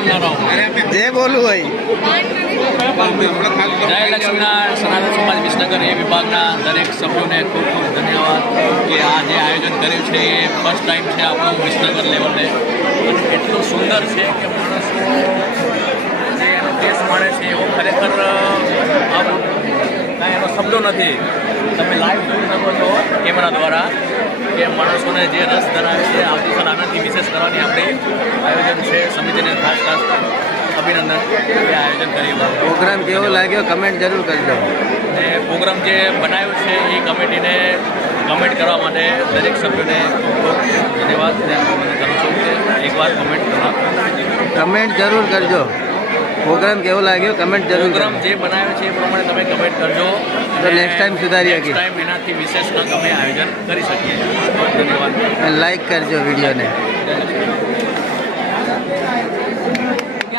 જે બોલવું હોય જય લક્ષ્મીનારાયણ સનાતન સમાજ વિસનગર એ વિભાગના દરેક સભ્યોને ખૂબ ખૂબ ધન્યવાદ કે આ જે આયોજન કર્યું છે એ ફર્સ્ટ ટાઈમ છે આપણું વિસનગર લેવલે અને એટલું સુંદર છે કે માણસો જે એનો ટેસ્ટ મળે છે એવો ખરેખર કાંઈ એનો શબ્દો નથી. તમે લાઈવ જોઈ શકો છો કેમેરા દ્વારા કે માણસોને જે રસ ધરાવે છે આવતીકાલ આનાથી વિશેષ કરવાની આપણી આયોજન છે. સમિતિને ખાસ ખાસ અભિનંદન એ આયોજન કર્યું. પ્રોગ્રામ કેવો લાગ્યો કમેન્ટ જરૂર કરજો. અને પ્રોગ્રામ જે બનાવ્યો છે એ કમિટીને કમેન્ટ કરવા માટે દરેક સભ્યોને ખૂબ ખૂબ ધન્યવાદ કરું છું કે એકવાર કમેન્ટ કરવા કમેન્ટ જરૂર કરજો. પ્રોગ્રામ કેવો લાગ્યો કમેન્ટ જરૂર પ્રોગ્રામ જે બનાવ્યો છે એ પ્રમાણે તમે કમેન્ટ કરજો. તો નેક્સ્ટ ટાઈમ સુધારી શકીએ. ટાઈમ એનાથી વિશેષ કંઈક અમે આયોજન કરી શકીએ. ધન્યવાદ. લાઈક કરજો વિડીયોને.